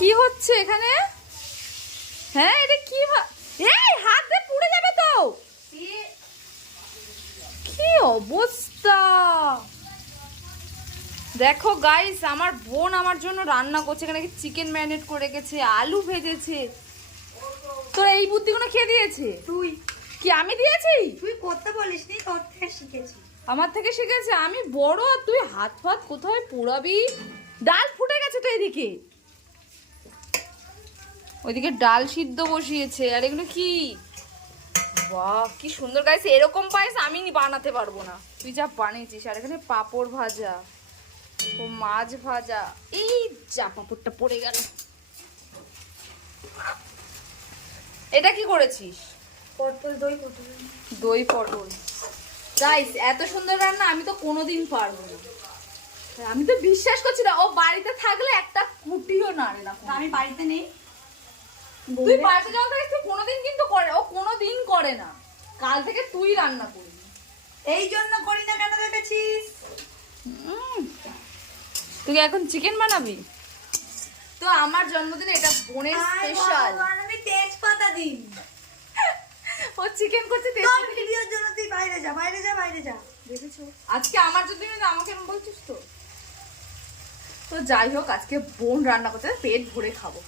কি হচ্ছে এখানে? হ্যাঁ এটা কি এই হাত দিয়ে পুড়ে যাবে তো। কি অবস্থা দেখো গাইস, আমার বোন আমার জন্য রান্না করছে। এখানে চিকেন ম্যারিনেট করে রেখেছে, আলু ভেজেছে। তোর এই বুদ্ধিগুলো খেয়ে দিয়েছে? তুই কি আমি দিয়েছি? তুই করতে বলিস নি, তোর থেকে শিখেছি। আমার থেকে শিখেছে? আমি বড় আর তুই হাত ফাত কোথায় পোড়াবি। ডাল ফুটে গেছে তো এদিকে, ওইদিকে ডাল সিদ্ধ বসিয়েছে। আর এগুলো কি? বাহ কি সুন্দর গাইছে। এরকম পায়েস আমি বানাতে পারবো না, তুই যা বানিয়েছিস। আর এখানে পাঁপড় ভাজা ও মাছ ভাজা। এই যা পাঁপড়টা পড়ে গেল। এটা কি করেছিস? পটল দই পটল। দই পটল। গাইস এত সুন্দর রান্না আমি তো কোনোদিন পারবো না। আমি তো বিশ্বাস করছি না ও বাড়িতে থাকলে একটা কুটিও নাড়ে না। আমি বাড়িতে নেই। তুই বাড়িতে যখন থাকিস তুই কোনোদিন কিন্তু করে, ও কোনোদিন করে না। কাল থেকে তুই রান্না করবি। এই জন্য করি না কেন দেখেছিস? তুই এখন চিকেন বানাবি তো? আমার জন্মদিনে এটা বোনের স্পেশাল। আমি তেজপাতা দিই। ও চিকেন করছে তোর ভিডিওর জন্য তুই বাইরে যা, বাইরে যা, বাইরে যা। দেখেছো আজকে আমার জন্মদিনে আমাকে এমন বলছিস তো? তো যাই হোক আজকে বোন রান্না করতে পেট ভরে খাবো।